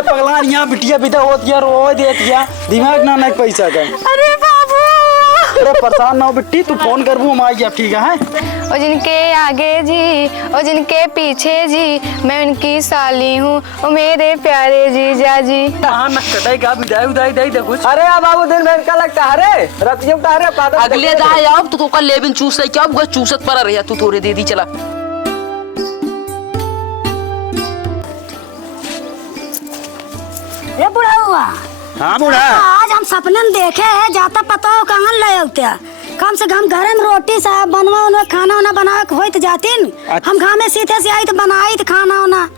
पगला यहाँ बिटिया बिदा होती है, रो देती है, दिमाग ना ना पैसा का। अरे बाबू अरे परेशान ना हो बिट्टी, तू फोन कर वो हमारी अब ठीक है। और जिनके आगे जी और जिनके पीछे जी, मैं उनकी साली हूँ और मेरे प्यारे जीजा जी। हाँ न कटेगा विदाई उदाई दे दे कुछ। अरे बाबू दिन में का लगता है रे रतियों का रे पादर अगले दाए आओ तो का लेबिन चूस ले क्या वो चूसत पर रहा तू थोड़े दे दी चला। ये बुढ़ा हुआ। हाँ बूढ़ा, आज हम सपने में देखे है जाता पता हो कहाँ ले होते, कम से कम घर में रोटी साहब बनवा उनवा खाना वाना बना के होइत जातीन। हम घर में सीधे से आई तो बनाई तो खाना वाना।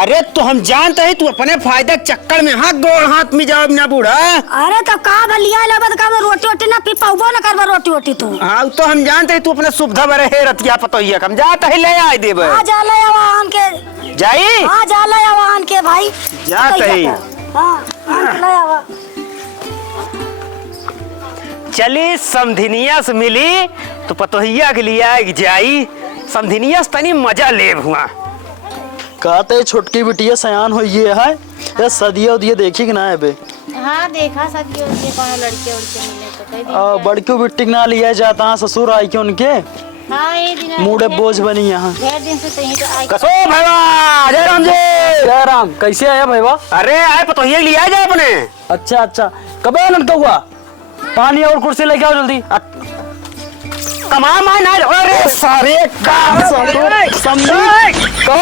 अरे तो हम जानते हैं तू अपने फायदे के चक्कर में हाथ गोड़ हाथ में जाओ ना बूढ़ा। अरे तो का भलिया लेबा तो का रोटी वोटी ना पी पाऊबो ना करबा रोटी वोटी तू। हाँ तो हम जानते हैं तू अपने सुविधा में रहे रतिया पतोहिया हम जाते ही ले आए देब। आ जा ले आवान के जाई आ जा ले आवान के भाई जाते ही। हां ले आवा। चली समधिनिया से मिली तो पतोहिया के लिए आए जाई, समधिनिया से तनी मजा लेब हुआ। कहते छोटकी बिटिया सयान हो ये है, ये सदिया उदिया देखी कि ना है बे। हाँ देखा सकी उनके कोनो लड़के उड़के मिले तो कई दिन बड़की बिट्टी ना लिया जाता है ससुर आई के उनके हाँ ये दिन मुड़े बोझ बनी यहाँ। ढेर दिन से कहीं तो आई कसो भैया, जय राम जी। जय राम, कैसे आया भैया? अरे आए पतोहिया के लिए आए जाए अपने। अच्छा अच्छा, कब आया लड़का हुआ? पानी और कुर्सी लेके आओ जल्दी। तमाम आए ना। अरे सारे कहो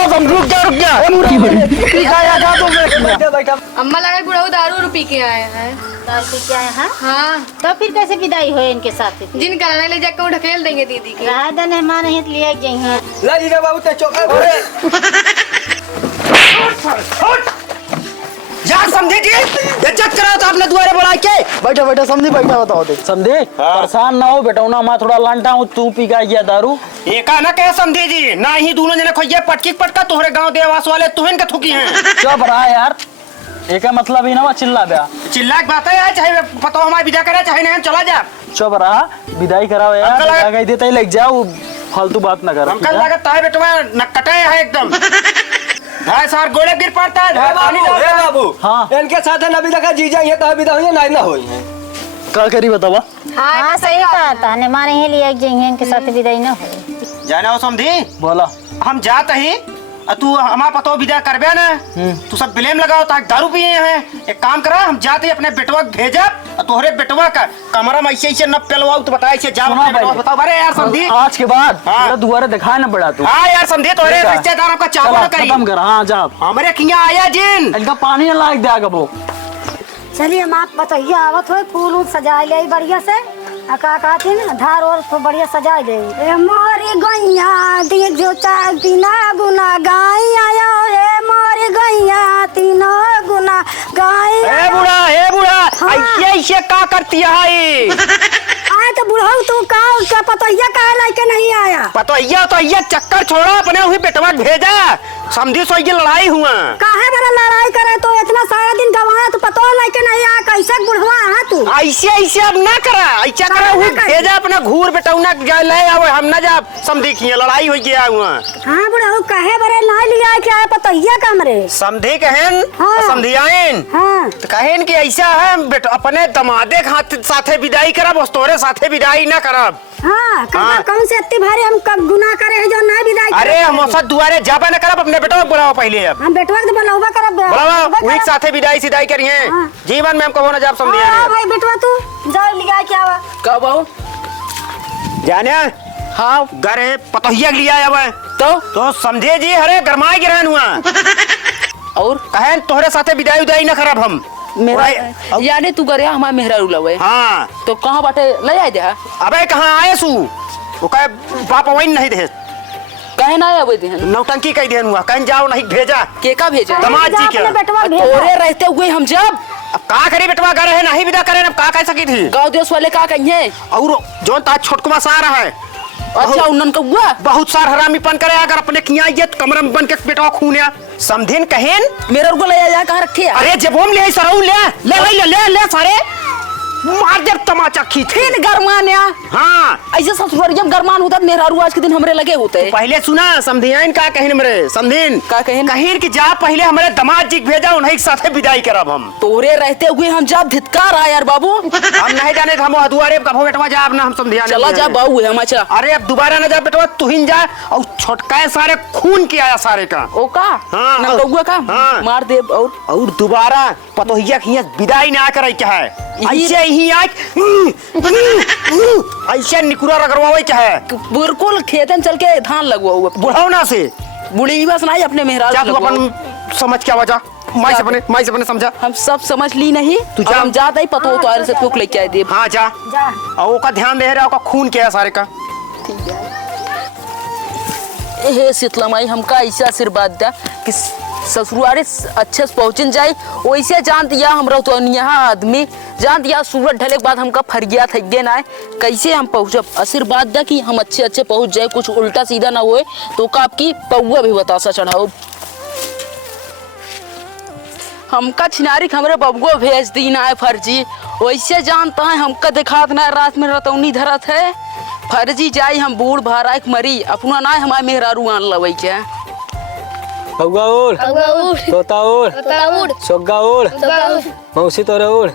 समझू क्या रुक गया? अम्मा लगा बुढ़ा दारू पी के आए हैं। दारू पी के आए हैं। हाँ तो फिर कैसे विदाई हो इनके साथ? जिन कराने ले जाकर ढकेल देंगे दीदी के। रहा दे मेहमान है तो लिए जाएंगे। ला जी बाबू ते चौका यार समझे जी, इज्जत करा तो आपने दुआरे बुला के। बैठा बैठा समझी, बैठा बताओ दे समझे। परेशान ना हो बेटा ना, मैं थोड़ा लांटा हूँ, तू पी का गया दारू। एका ना कहे समझे जी, ना ही दोनों जने खोइए पटकी पटका तोहरे गांव देवास वाले तुहन के थुकी हैं। चुप रहा यार, एक मतलब ही ना चिल्ला बया। चिल्ला की बात है, चाहे पतो हमारी विदा करे चाहे नहीं चला जा। चुप रहा, विदाई कराओ यार, लगा देते ही लग जाओ, फालतू बात ना कर। हमका लागत है बेटवा नकटे है एकदम। हां सर गोले गिर पड़ता है। हे बाबू हाँ। इनके साथ ना विदा का जीजा ये तो विदा होई ना होई है। का करी बतावा? हाँ सही कहा था ने मारे ही लिए जाएंगे इनके साथ विदाई ना हो। जाना हो समझी, बोला हम जाते ही तू हमारा पतो विदा करबे ना, तू सब ब्लेम लगाओ ताकि दारू पिए हैं। एक काम करा, हम जाते अपने बेटवा भेजा तोहरे बेटवा का कमरा में ऐसे ऐसे न पेलवाओ तो बताए से जा बेटवा बताओ। अरे यार समझी, आज के बाद हाँ। दुआरे दिखाए ना बड़ा तू। हाँ यार समझे, तोहरे रिश्तेदार आपका चावल न करी खत्म कर। हाँ जा, हमारे किया आया जिन इनका पानी ना लायक दिया वो। चलिए हम आप बताइए आवत हो फूल उल सजा ले बढ़िया से का कहती ना धार और तो बढ़िया सजा दे। मोरी गैया देख जो चार दिना गुना गाय आया रे, मोरी गैया तीनों गुना गाय। ए बूढ़ा ऐसे ऐसे का करती है? आए तो बुढ़ा तू का उसका पतोहिया का लाके नहीं आया? पतोहिया तो ये चक्कर छोड़ा, अपने वही बेटवा भेजा। समझी सो ये लड़ाई हुआ काहे बड़ा लड़ाई करे तो इतना सारा दिन गवाया तो पतो लाके नहीं आया, कैसे बुढ़वा है तू? ऐसे ऐसे अब ना करा, ऐसा करा हुई भेजा अपना घूर बेटौना जाए ले आओ, हम ना जा समझी की लड़ाई हो गया हुआ। हाँ बुढ़ा काहे बड़े ना लिया क्या पतोहिया कमरे समझी कहन हाँ। समझियाइन हाँ तो कहन कि ऐसा है बेटा अपने दमादे साथे विदाई करब और तोरे साथे विदाई ना करब। हाँ कौन से इतनी भारी हम कब गुनाह करे है जो ना विदाई करे? अरे हम सब दुआरे जाबा ना करब, अपने बेटवा बुलाओ पहले। अब हम बेटवा के बुलावा करब बुलाओ वही साथे विदाई सिदाई करिए। हाँ। जीवन में हम कहो ना जाब समझिए। हाँ भाई बेटवा तू जा लिया क्या हुआ? कब आओ? जाने हाँ घर है पतोहिया के लिए आया हुआ है तो समझे जी, हरे गरमाए गिरहन हुआ और कहन तोहरे साथे विदाई उदाई ना करब हम। मेरा यानी तू करे हमारा मेहरा रुला हुआ है। हाँ तो कहाँ बाटे ले आए दे? अबे कहाँ आए सू? वो कहे बाप वही नहीं दे, कहे ना आए थे? नौटंकी कह देन हुआ, कहीं जाओ नहीं भेजा के का भेजा? दमाद जी के। बेटवा भेजा तोरे रहते हुए हम जब अब का करी बेटवा घर है नहीं विदा करे, अब का कह सकी थी? गाँव देश वाले का कहिए और जो ताज छोटकुमा सा रहा है अच्छा उन्नन का हुआ बहुत सार हरामीपन करे, अगर अपने किया ये तो कमरे में बन के बेटवा खूनिया समझिन कहेन। मेरे को ले जा कहाँ रखे? अरे जब हम ले सरऊ ले ले ले ले ले सारे मार जब तमाचा खींच फिर गरमान्या हाँ ऐसे ससुरियम गरमान होता मेहरारू आज के दिन हमरे लगे होते। पहले सुना समधियान का कहिन मरे समधिन का कहिन? कहिन कि जा पहले हमारे दामाद जी के भेजा उन्हीं के साथे विदाई करब हम। तोरे रहते हुए हम जब धिक्कार आया यार बाबू। हम नहीं जाने हम दुआरे कभो बेटवा जा अब ना हम समधियान चला जा बाबू है हम चला। अरे अब दोबारा ना जा बेटवा तू ही जा और छोटका सारे खून के आया सारे का। ओ का हाँ, ना कौआ का हाँ। मार दे और दोबारा पतोहिया की विदाई ना करे क्या है ऐसे ही आज ऐसे निकुरा रगड़वावे क्या है बिल्कुल खेतन चल के धान लगवा हुआ बुढ़ावना से बुढ़ी बस नहीं अपने मेहरारू क्या तू लगवाओ। अपन समझ क्या वजह माई से अपने समझा हम सब समझ ली नहीं तू जा। हम जाता ही पतो तो आरे से तू लेके आए दे। हाँ जा जा और का ध्यान दे रहा खून क्या है सारे का। हे शीतला माई हमका ऐसा आशीर्वाद दिया कि ससुरारे अच्छे से पहुंचन जाए वैसे जान दिया हमरा तो यहाँ आदमी जान दिया सूरज ढले के बाद हमका फरिया थे गे ना कैसे हम पहुंचब आशीर्वाद दिया कि हम अच्छे पहुंच जाए कुछ उल्टा सीधा ना होए तो का आपकी पौआ भी बतासा चढ़ाओ। हमका छिनारी हमरे बबुआ भेज दी ना है फर्जी वैसे जानता है हमका दिखात ना रात में रतौनी धरत है फर्जी जाई हम बूढ़ भारा एक मरी अपना ना हमारे मेहरारू आन लवई के कौआ उड़ तोता उड़ सोग्गा उड़ मौसी तोरे उड़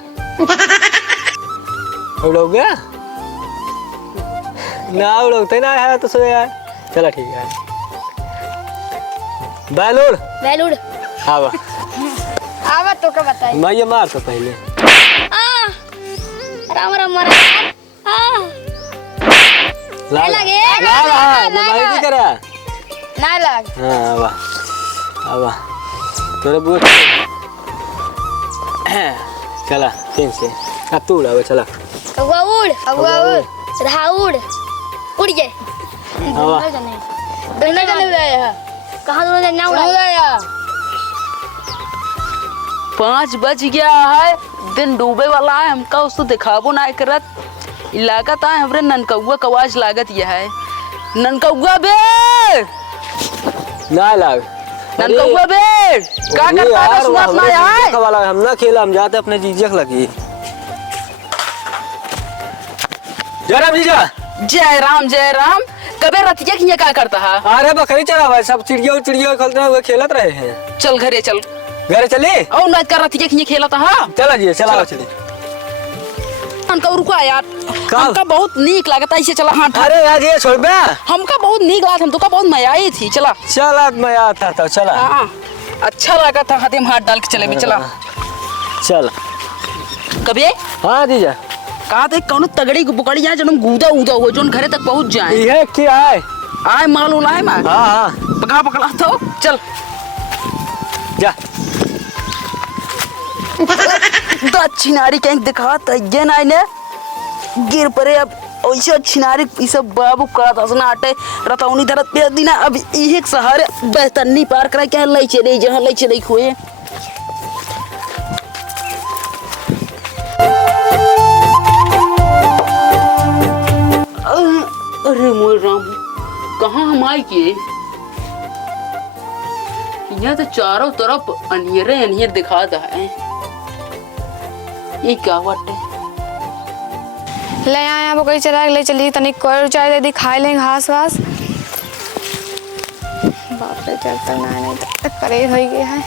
उड़ोगे ना उड़ोगते ना है तो सोया चला ठीक है बैल उड़ आवा आवा तो का बताई मैं ये मार तो पहले राम राम मारा लगे मोबाइल की करा ना लग हाँ आवा आवा तोरे बुआ चला तीन से अब तू उड़ा चला कौवा उड़ रहा उड़ गए आवा दोनों जने उड़ाया कहाँ दोनों जने उड़ाया 5 बज गया है दिन डूबे वाला है हमका उसको दिखाबो ना करत लागत है हमरे ननकौआ का आवाज लागत यह है ननकौआ बे ना लाग ननकौआ बे का करता है सुनात ना है वाला हम ना खेला हम जाते अपने जीजक लगी जय राम कबे रतिया की क्या करता है अरे बकरी चला भाई सब चिड़िया खेलते हैं खेलत रहे हैं चल घरे चल घर चले और नाच कर रतिया की खेला था चला जी चला चले हमका रुका यार हमका बहुत नीक लागत ऐसे चला हाँ अरे यार ये छोड़ बे हमका बहुत नीक लागत हम तो का बहुत मजा आई थी चला चला मैं आता था चला हाँ अच्छा लगा था हाथे में हाथ डाल के चले भी चला चल कभी हाँ जीजा कहा थे कौन तगड़ी बुकड़ी जाए जब गूदा उदा हो जो घरे तक पहुंच जाए ये क्या है आए मालूम आए मैं हाँ पकड़ा तो चल जा छिनारी कहीं दिखा ये ना ने गिर पड़े अब ऐसे छिनारी ये सब बाबू का हंसना आटे रतौनी धरत पे दिना अब एक सहारे बेहतरनी पार करा क्या लई चले जहां लई चले खोए अरे मोर राम कहाँ हम आए के यहाँ तो चारों तरफ अनियर दिखा दा है ये क्या बात है ले आया वो कहीं चला ले चली तनिक कोई चाय दे दी खाए लें घास वास बाप रे चलता नहीं तो परेज हो गया है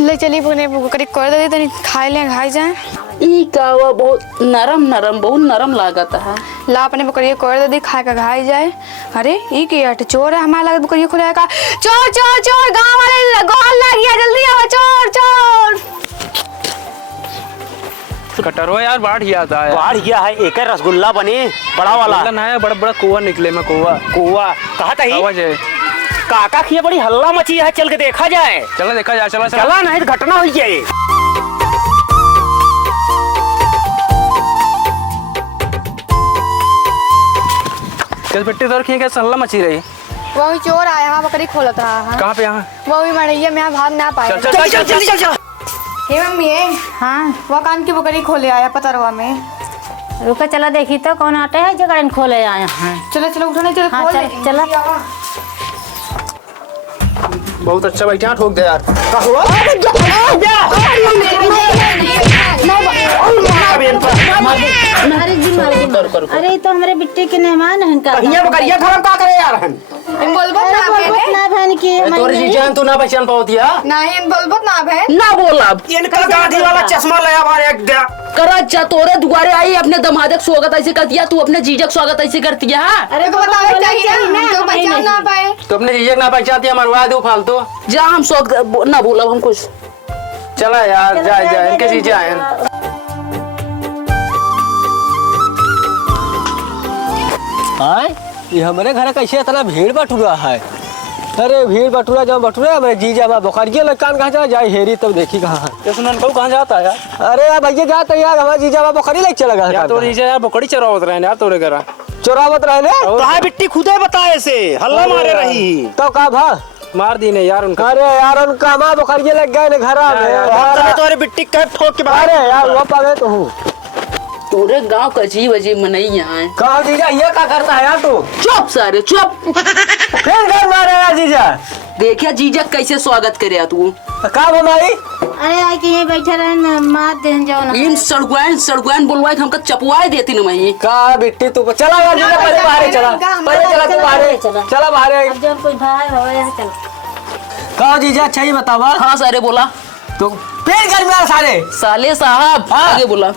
ले चली बने करी कोई दे दी तनिक खाए लें खाई जाए ई कावा बहुत नरम लागत है ला अपने बकरिया कोड़ दे दी खाए का खाई जाए अरे ये क्या चोर है हमारा लगा बकरिया खुला का चोर चोर चोर गांव वाले गोल लग गया जल्दी आओ चोर चोर कटरो यार बाढ़ आता है बाढ़ गया है एक रसगुल्ला बने बड़ा वाला है बड़ा बड़ा कुआ निकले में कुआ कहा था ही आवाज है काका की बड़ी हल्ला मची है चल के देखा जाए चला देखा जाए चला नहीं तो घटना हुई है चल पिट्टी तोड़ खींच के हल्ला मची रही वही चोर आया वहाँ बकरी खोलत रहा है कहाँ पे यहाँ वही मरैया में भाग ना पाए चल हे मम्मी हाँ वो कान की बकरी खोले आया पतरवा में रुका चला देखी तो कौन आटे है जो गाड़ी खोले आए हैं चलो चलो उठो नहीं चलो हाँ, खोल चल, ले। चला। बहुत अच्छा बैठा ठोक दे यार अरे तो हमारे बिट्टे के मेहमान हैं का बकरिया धर्म का करे यार इन बोलबत ना बहन ना बहन की तोरी जीजान तू ना पहचान पाओ दिया ना इन बोलबत ना बहन ना बोल अब इनका गांधी वाला चश्मा लया बार एक दे करा जा तोरे दुआरे आई अपने दमादक स्वागत ऐसे कर दिया तू अपने जीजक स्वागत ऐसे करती है हाँ? अरे तो बतावे चाहिए ना तो पहचान ना पाए तो अपने जीजक ना पहचानती मरवा दो फालतू। जा हम स्वागत ना बोला हम कुछ चला यार जा इनके जीजा आए। हाँ ये हमारे घर कैसे इतना भीड़ बटुरा है। अरे भीड़ बटुरा जब बटुरा हमारे जीजा हमारा बुखारिया लकान कहाँ चला जाए हेरी तब देखी कहाँ है। तो सुनन को कहां जाता है यार अरे यार भैया जाते यार हमारा जीजा हमारा बुखारी लेके चला गया यार तो जीजा यार बकरी चरावत रहे यार तोरे घर चोरावत रहने कहा बिट्टी खुदे बताए से हल्ला मारे रही तो का भा मार दी ने यार उनका अरे यार उनका हमारा बुखारिया लग गए ना घर में तोरे बिट्टी कैप ठोक के बाहर अरे यार वो पागल तो हूँ तोरे गांव का अजीब अजीब मनई यहाँ है कहा जीजा ये क्या करता है यार तू चुप सारे चुप फिर घर मारे यार जीजा देखिया जीजक कैसे स्वागत करे तू का हमारी अरे आई के यहीं बैठे रहे ना मार दे जाओ ना इन सड़गुआन बोलवाए हमका चपवाए देती न मही का बिट्टी तू चला यार जीजा पहले बाहर चला पहले चला तू बाहर चला बाहर अब जब कोई भाई हो यहाँ चल कहा जीजा अच्छा ही बतावा हाँ सारे बोला तो फिर घर में आ सारे साले साहब हाँ। आगे बोला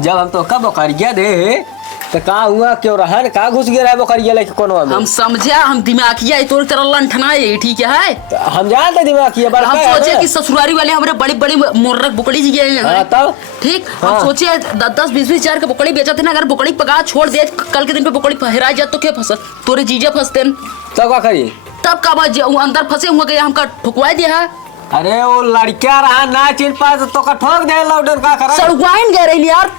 जब हम तो कब बुखारिया दे तो कहाँ हुआ क्यों रहा कहाँ घुस गया है बुखारिया लेके कौन में हम समझा हम दिमागिया तोर तरह लंठना है ठीक है तो हम जानते दिमाग किया बड़ा हम है सोचे ना? कि ससुरारी वाले हमारे बड़ी बड़ी मुर्रक बुकड़ी जी गए हाँ, हैं तब ठीक हाँ। हम सोचे 10-10 20-20 के बुकड़ी बेचते ना अगर बुकड़ी पका छोड़ दे कल के दिन पे बुकड़ी फहरा जाए तो क्या फंस तोरे जीजा फंसते तब क्या करिए तब का बात अंदर फंसे हुए गए हमका ठुकवा दिया है अरे वो लड़का रहा ना चिन पास तो का ठोक दे लॉकडाउन का करा सड़गुआइन गए रही यार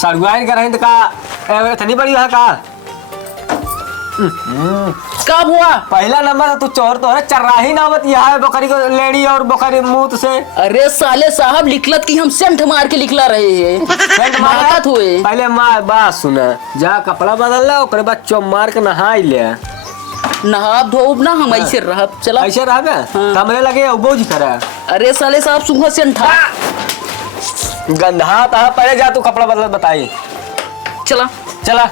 सड़गुआइन कर रहे तो का थनी बड़ी है का कब हुआ पहला नंबर तू चोर तो है चर्राही नामत यह है बकरी को लेडी और बकरी मुंह से अरे साले साहब लिखलत की हम सेंट मार के लिखला रहे हैं मारत हुए पहले मार बात सुना जा कपड़ा बदल ले ओकरे बाद चो मार के नहाई ले नहाब धोब ना हम ऐसे रह चला ऐसे रह बे कमरे लगे उबोज करे अरे साले साहब सुबह सेंट था गंधा था पहले जा तू कपड़ा बदल बताई चला चला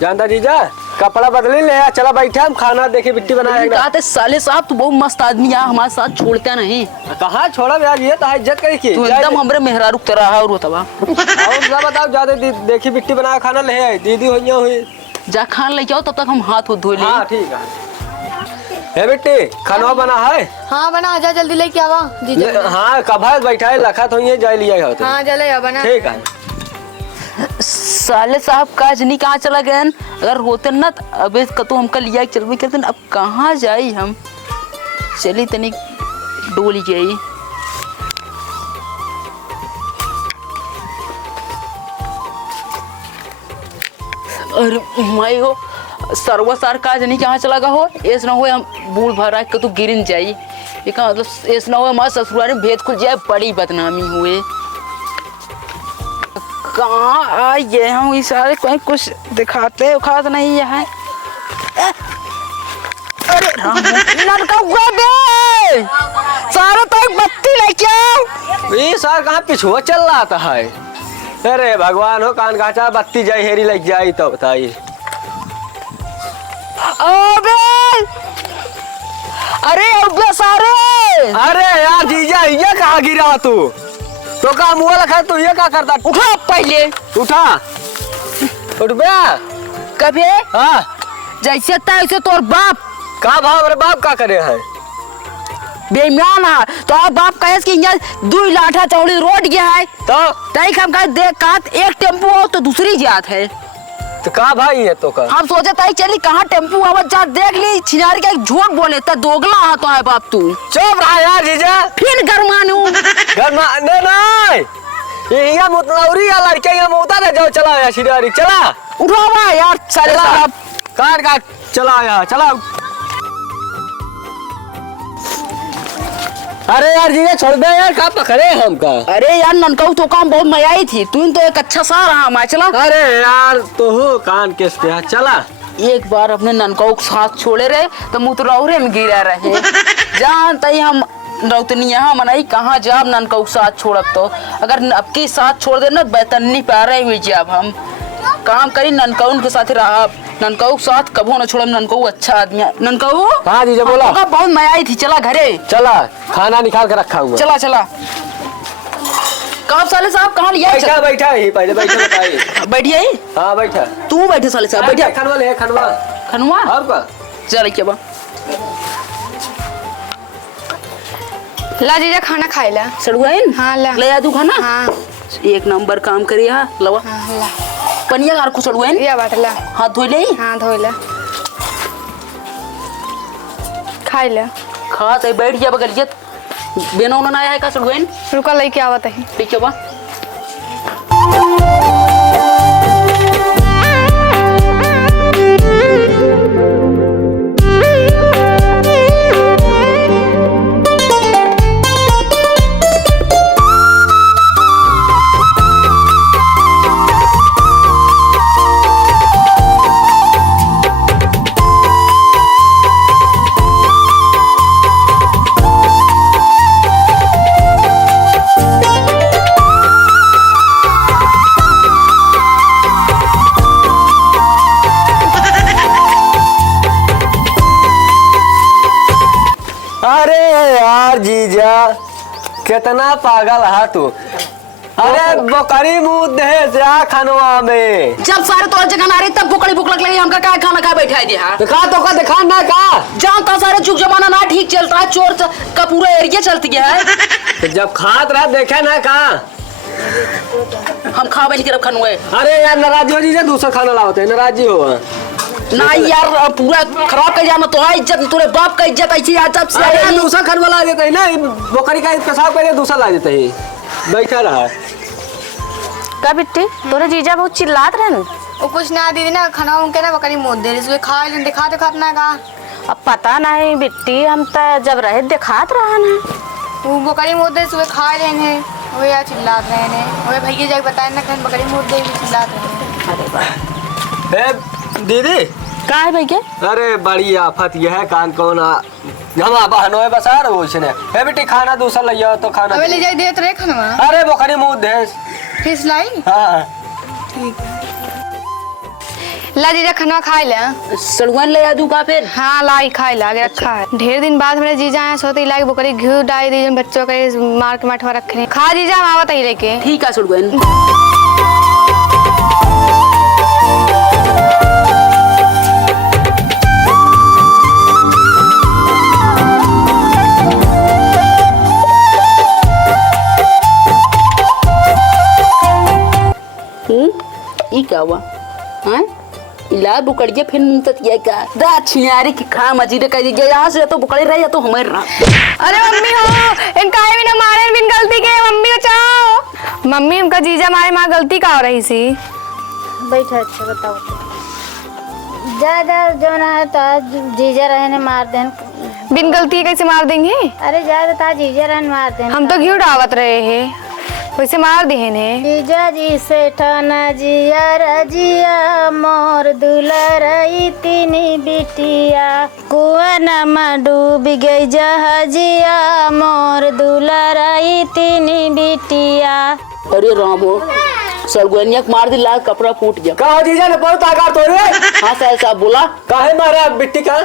जानता जीजा कपड़ा बदली ले चला बैठे हम खाना देखे बिट्टी बनाएगा कहते साले साहब तू बहुत मस्त आदमी है हमारे साथ छोड़ता नहीं कहाँ छोड़ा यार ये तो इज्जत करी की तू एकदम हमरे मेहरारू तरह है और बतावा और ना बताओ ज्यादा देखी बिट्टी बना खाना ले आई दीदी हुई जा खान ले जाओ तब तक हम हाथ धो ले हाँ ठीक है हे बिट्टी खाना बना है हाँ बना आजा जल्दी लेके आवा जीजा हाँ कभा बैठा है लखा तो ये जा लिया है हाँ जले आ बना ठीक है साले साहब काज नहीं कहाँ चला गए अगर होते ना अबे कतो हमका लिया चलबे कहते अब कहाँ जाई हम चली तनी डोली जाई अरे माई हो सर्वसार काज नहीं कहाँ चला गया हो ऐसा ना हो हम बूढ़ भरा के तो गिरन जाई ये का मतलब ऐसा ना हो हमारे ससुराल में भेद खुल जाए बड़ी बदनामी हुए कहाँ आ गए हम इस सारे कोई कुछ दिखाते उखात नहीं है अरे राम लड़का बे सारा तो एक बत्ती लेके आओ ये सार कहाँ पिछुआ चल रहा था है अरे भगवान हो कान काचा बत्ती जाई हेरी लग जाई तो बताइए अबे अरे अबे सारे अरे यार जीजा ये कहाँ गिरा तू तो का मुँह लखा तू ये क्या करता उठा पहले उठा उठ बे कभी हाँ जैसे तैसे तोर बाप का भाव मेरे बाप का करे है बेईमान है तो आप बाप कहे कि यहाँ 2 लाठा चौड़ी रोड गया है तो तई हम कहे देख का एक टेम्पू हो तो दूसरी जात है तो का भाई है तो का हम सोचे तई चली कहाँ टेम्पू आवत जा देख ली छिनारी का एक झूठ बोले तो दोगला है तो है बाप तू चुप रहा यार जीजा फिर गरमानू घर में नहीं ये यहाँ मुतलौरी या लड़के यहाँ मुता दे जाओ चला यार शिरारी चला उठावा यार साले साहब काट काट चला यार चला अरे यार जीजा छोड़ दे यार कहाँ पकड़े हमका अरे यार ननकाऊ तो काम बहुत मजा आई थी तू तो एक अच्छा सा रहा मैं चला अरे यार तो हो कान किस पे चला एक बार अपने ननकाऊ के साथ छोड़े रहे तो मुँह तो रौरे में गिरा रहे जान तई हम रौतनी यहाँ मनाई कहाँ जाब ननकाऊ के साथ छोड़ब तो अगर अब के साथ छोड़ दे ना बैतनी पा रहे हुए जाब हम काम करी ननकाऊ के साथ रहा ननकाऊ के साथ कबो न छोड़ब ननकाऊ अच्छा आदमी है ननकाऊ हाँ जीजा बोला बहुत मजा आई थी चला घरे चला खाना निकाल के रखा हुआ चला चला कब साले साहब कहाँ लिया बैठा बैठा ही पहले बैठा बताइए बैठिए हाँ बैठा तू बैठे साले साहब बैठा खनवा ले खनवा खनुआ और का चल क्या बा ला जीजा खाना खाए ला सड़ुआइन हाँ ला ले आ तू खाना हाँ एक नंबर काम करी हा लवा हाँ ला पनिया गार को सड़ुआइन या बाट ला हाथ धोई ले हाँ धोए ला खाए ला खा ते बैठ जा बगल जत बेनो ना आया है का सड़ुआइन रुका लेके आवत है ठीक है बा अरे यार जीजा कितना पागल है तू अरे बकरी मुंह दे जा खनवा में जब सारे तो जगह ना रही तब भूख लग लगी हमका काय खाना खा बैठा दिया दिखा तो का दिखा ना का जानता सारे चुक जमाना ना ठीक चलता है चोर का पूरा एरिया चलती है तो जब खात रहा देखे ना का हम खा बैठ के रख खनुए अरे यार नाराजी हो जीजा दूसरा खाना लाओ नाराजी हो ना यार पूरा खराब कर जाना तो इज्जत तेरे बाप का इज्जत ऐसी आज जब से अरे दूसरा खनवा ला देते है ना बकरी का पेशाब करे दूसरा ला देते है बैठा रहा का बिट्टी तोरे जीजा बहुत चिल्लात रहन वो कुछ ना दीदी ना खाना उनके ना बकरी मोद दे रही खा ले दिखा दिखा ना का अब पता नहीं बिट्टी हम तो जब रहे दिखात रहन है वो बकरी मोद दे सुबह खा ले ने वो यार चिल्लात रहे ने वो भैया जाके बताए ना कहीं बकरी मोद दे भी चिल्लात रहे अरे वाह ए दीदी का है भैया अरे बड़ी आफत यह है कान कौन हम बहनों है बसा रहे उसने ए बेटी खाना दूसरा ले जाओ तो खाना अबे ले जाके देत रहे खाना अरे बकरी मुंह दे फिर लाई हाँ ला जीजा खाना खाए ला सड़ुआइन ले आ दूं का फिर हाँ लाई खाए ला आगे रखा है ढेर दिन बाद मेरे जीजा आए सोते इलाके बकरी घी डाल दी बच्चों के मार के मठवा रखे खा जीजा हम आवत ही लेके ठीक है सड़ुआइन ई क्या हुआ हाँ इला बुकड़िया फिर मुंह तक ये क्या दा छियारी की खा मजीरे कह दिया यहाँ से तो बुकड़े रहे या तो हमारे रहा अरे मम्मी हो इनका भी ना मारे बिन गलती के मम्मी बचाओ मम्मी उनका जीजा मारे माँ गलती का हो रही सी बैठा अच्छा बताओ ज्यादा जो ना है तो जीजा रहने मार देन बिन गलती कैसे मार देंगे अरे ज्यादा था जीजा रहने मार देन हम तो घी डावत रहे हैं वैसे मार दिए ने जीजा जी से ठाना जिया रजिया मोर दुलरई तीनी बिटिया कुआं में डूब गई जहाजिया मोर दुलरई तीनी बिटिया अरे रामो सड़गुनिया मार दी लाल कपड़ा फूट गया कहा जीजा ने बहुत आकार तोड़े हाँ साहब साहब बोला काहे मारा बिट्टी का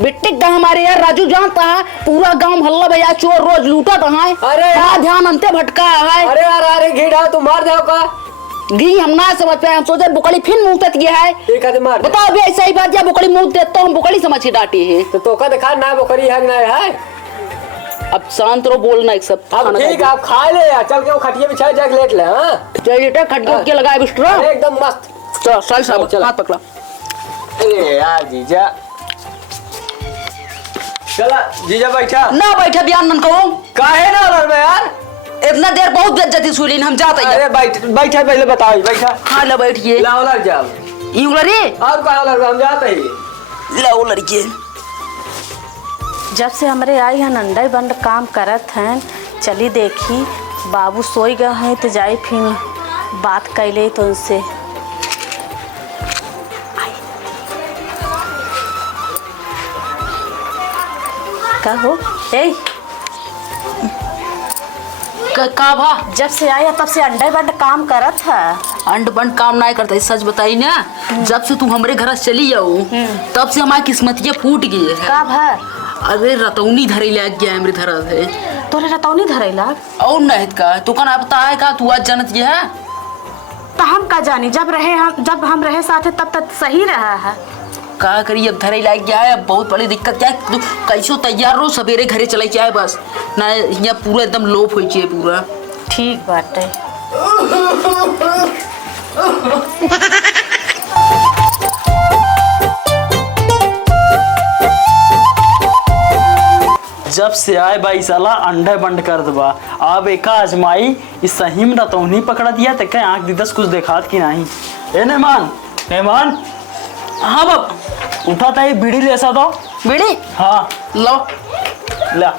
बिट्टी का हमारे यार राजू जानता है पूरा गांव हल्ला भैया चोर रोज लूटा है अरे यार ध्यान अंते भटका है अरे यार अरे घी डाल तुम मार जाओ का घी हम ना समझ पाए हम सोचे बुकड़ी फिर मुंह तक गया है एक आदमी मार बताओ अभी ऐसा ही बात या बुकड़ी मुंह देता तो हम बुकड़ी समझ के डांटी है तो का दिखा ना बकरी है ना है अब शांत रहो बोलना एक सब अब ठीक आप खा ले यार चल के वो खटिया बिछा जाके लेट ले हां चलिए खटके के लगाए बिस्ट्रा एकदम मस्त चल चल साहब चल। हाथ पकड़ा अरे यार जीजा चला जीजा बैठा ना बैठे बयान मन को काहे ना लड़ में यार इतना देर बहुत बेइज्जती सुनी हम जाते हैं अरे बैठा पहले बताओ बैठा हाँ ले बैठिए लाओ लड़ जाओ ये उलरी और कहा लड़ हम जाते ही लाओ लड़की जब से हमारे आई हैं नंदा बंद काम करत हैं चली देखी बाबू सोई गए हैं तो जाए फिर बात कैले तो उनसे का हो ए का भा जब से आया तब से अंडे बंड काम करत है। अंड बंड काम नहीं करता है, सच बताई ना। जब से तू हमारे घर से चली जाऊ तब से हमारी किस्मतियाँ फूट गई है। का भर अरे रतौनी धरे लग गया है मेरे धरा से। तोरे रतौनी धरेला और नहीं का तू का ना पता है का तू आज जानत ये है। तो हम का जानी जब हम रहे साथे तब तक सही रहा है। का करी अब धरे लायक गया है। अब बहुत बड़ी दिक्कत क्या है, तू कैसो तैयार रहो सवेरे घरे चले जाए बस ना। यहाँ पूरा एकदम लोप हो जाए पूरा। ठीक बात है। जब से आए भाई साला अंडे बंद कर दबा। अब एक आजमाई इस सही में रतौनी पकड़ा दिया तक आँख दिदस कुछ देखात की नहीं। ए मेहमान हाँ बाप उठा था ये बीड़ी ले सा तो बेड़ी हाँ लो ला।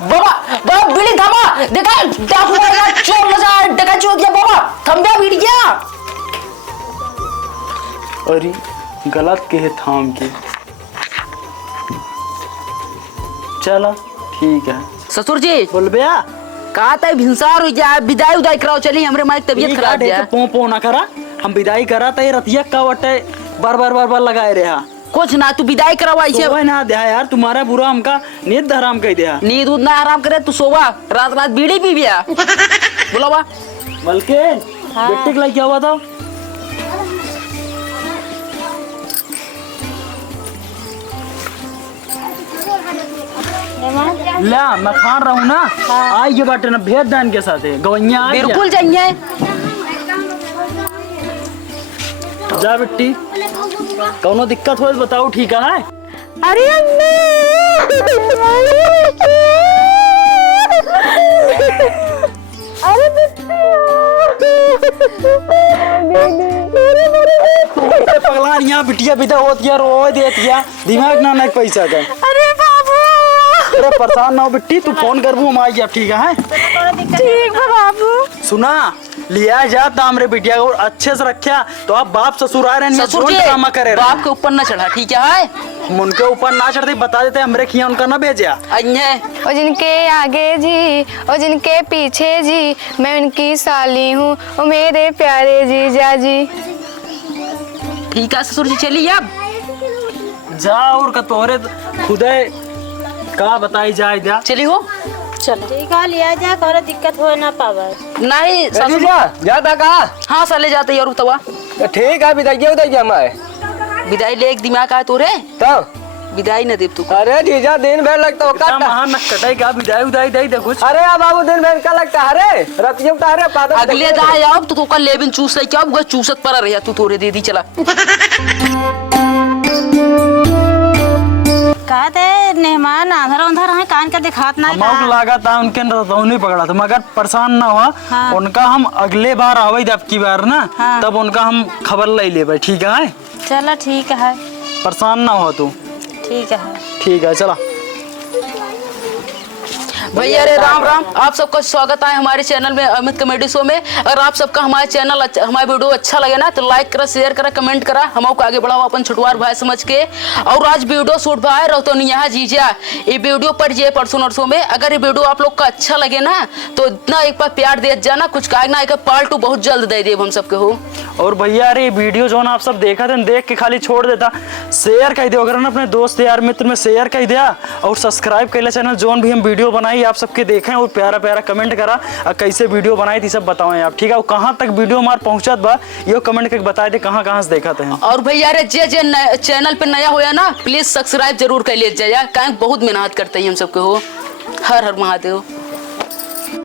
बाबा बाबा बीड़ी थमा देखा डाकू आएगा चोर मजा डका चोर दिया बाबा थम गया बीड़ी क्या। अरे गलत के है थाम के। चलो ठीक है। ससुर जी बोल बेया कहा था भिंसार हो जाए विदाई उदाई कराओ चली हमरे माई तबीयत खराब है। पो ना करा हम विदाई करा था ये रतिया का वटे बार लगाए रहा कुछ ना तू विदाई करावा ऐसे सोवा ना दे यार तुम्हारा बुरा हमका नींद हराम कह दिया। नींद उद ना आराम करे तू सोवा रात रात बीड़ी पी बिया बोलो बा बल्कि बेटे के लिए क्या हुआ था। ला मैं खान रहा हूँ ना। आई ये बाटे ना भेद दान के साथ है गवैया बिल्कुल जाइए। जा बेटी कौनो दिक्कत हो बताओ ठीक है। अरे पगला यहाँ बिटिया बिदा होती है रो देती है दिमाग ना पैसा का। अरे बाबू अरे परेशान ना हो बिट्टी तू फोन कर हम आई ठीक है। ठीक है बाबू। सुना लिया जा हमरे बिटिया को अच्छे से रखा तो आप बाप ससुर आ रहे हैं ससुर जी करे बाप के ऊपर ना चढ़ा ठीक है। हम उनके ऊपर ना चढ़ते बता देते हमरे खिया उनका ना भेजा। ओ जिनके आगे जी ओ जिनके पीछे जी मैं उनकी साली हूँ ओ मेरे प्यारे जीजा जी। ठीक है ससुर जी चलिए अब जा और का तोहरे खुदे का बताई जाए जा चली हो चलो ठीक है लिया जा कोई दिक्कत हो ना पावे। नहीं ससुर जाता कहा हाँ चले जाते यार तवा ठीक है विदाई उदाई मैं विदाई ले एक दिमाग आया तोरे तो विदाई न देव तू। अरे जीजा दिन भर लगता हो कितना महान कटाई का विदाई उदाई दे कुछ। अरे बाबू दिन भर का लगता है रे रतिया उतारे पादर अगले दाए अब तो का लेबिन चूस ले क्या वो चूसत पर रहा तू थोड़े दे दी चला। कहते मेहमान आंधर अंधर है कान का दिखात ना हमको लगा था उनके रतौनी पकड़ा था मगर परेशान ना हुआ। हाँ। उनका हम अगले बार आवे जब की बार ना। हाँ। तब उनका हम खबर ले ले ठीक है। चलो ठीक है परेशान ना हो तू ठीक है चला भैया अरे राम राम आप सबका स्वागत है हमारे चैनल में अमित कॉमेडी शो में। अगर आप सबका हमारे चैनल हमारे वीडियो अच्छा लगे ना तो लाइक करा शेयर करा कमेंट करा हमको आगे बढ़ाओ अपन छुटवार भाई समझ के। और आज वीडियो शूट भाई रतौनिया जीजा ये वीडियो पर जे परसों नरसों में। अगर ये वीडियो आप लोग का अच्छा लगे ना तो इतना एक बार प्यार दे जाना कुछ का ना एक पार्ट 2 बहुत जल्द दे दे हम सबके हो। और भैया अरे वीडियो जो ना आप सब देखा थे देख के खाली छोड़ देता शेयर कर दिया अगर ना अपने दोस्त यार मित्र में शेयर कर दिया और सब्सक्राइब कर ले चैनल जोन भी हम वीडियो बनाई आप सबके देखें और प्यारा प्यारा कमेंट करा कैसे वीडियो बनाई थी सब बताओ आप ठीक है। कहाँ तक वीडियो हमारे पहुंचत बा ये कमेंट करके बता दे कहाँ से देखा थे। और भैया अरे जे चैनल पे नया होया ना प्लीज सब्सक्राइब जरूर कर लीजिए बहुत मेहनत करते हैं हम सबके हो। हर हर महादेव।